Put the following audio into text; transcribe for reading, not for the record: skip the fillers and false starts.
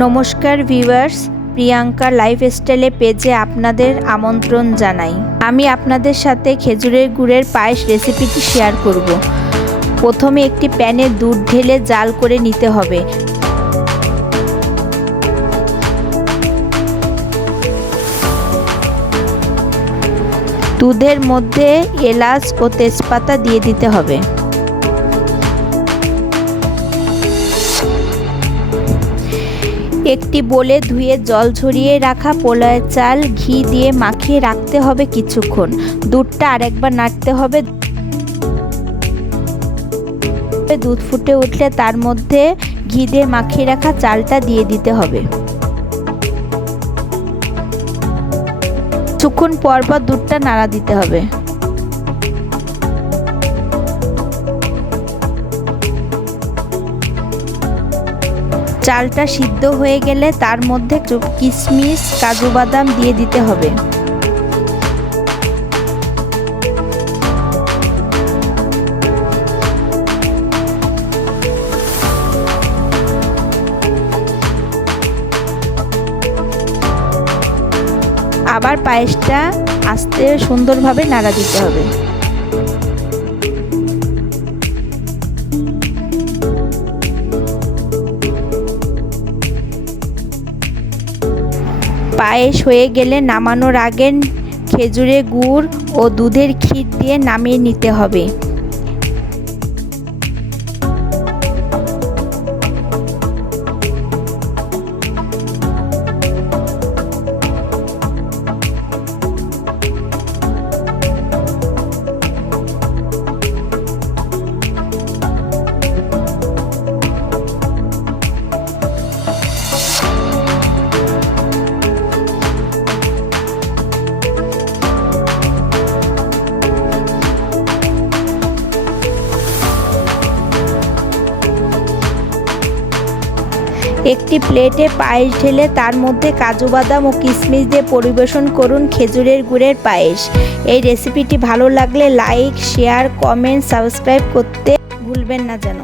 নমস্কার ভিউয়ার্স, প্রিয়াঙ্কা লাইফস্টাইলে পেজে আপনাদের আমন্ত্রণ জানাই। আমি আপনাদের সাথে খেজুরের গুড়ের পায়েস রেসিপিটি শেয়ার করব। প্রথমে একটি প্যানে দুধ ঢেলে জাল করে নিতে হবে। দুধের মধ্যে এলাচ ও তেজপাতা দিয়ে দিতে হবে। একটি বোলে ধুয়ে জল ঝরিয়ে রাখা পোলাওয়ের চাল ঘি দিয়ে মাখিয়ে রাখতে হবে কিছুক্ষণ। দুধটা আরেকবার নাড়তে হবে। দুধ ফুটে উঠলে তার মধ্যে ঘি দিয়ে মাখিয়ে রাখা চালটা দিয়ে দিতে হবে। কিছুক্ষণ পর পর দুধটা নাড়া দিতে হবে। চালটা সিদ্ধ হয়ে গেলে তার মধ্যে কিশমিশ কাজু বাদাম দিয়ে দিতে হবে। আবার পায়েসটা আস্তে সুন্দরভাবে নাড়া দিতে হবে। পায়েস হয়ে গেলে নামানোর আগে খেজুরের গুড় ও দুধের ক্ষীর দিয়ে নামিয়ে নিতে হবে। একটি প্লেটে পায়েস ঢেলে তার মধ্যে কাজু বাদাম ও কিশমিশ দিয়ে পরিবেশন করুন খেজুরের গুড়ের পায়েস। এই রেসিপিটি ভালো লাগলে লাইক, শেয়ার, কমেন্ট, সাবস্ক্রাইব করতে ভুলবেন না যেন।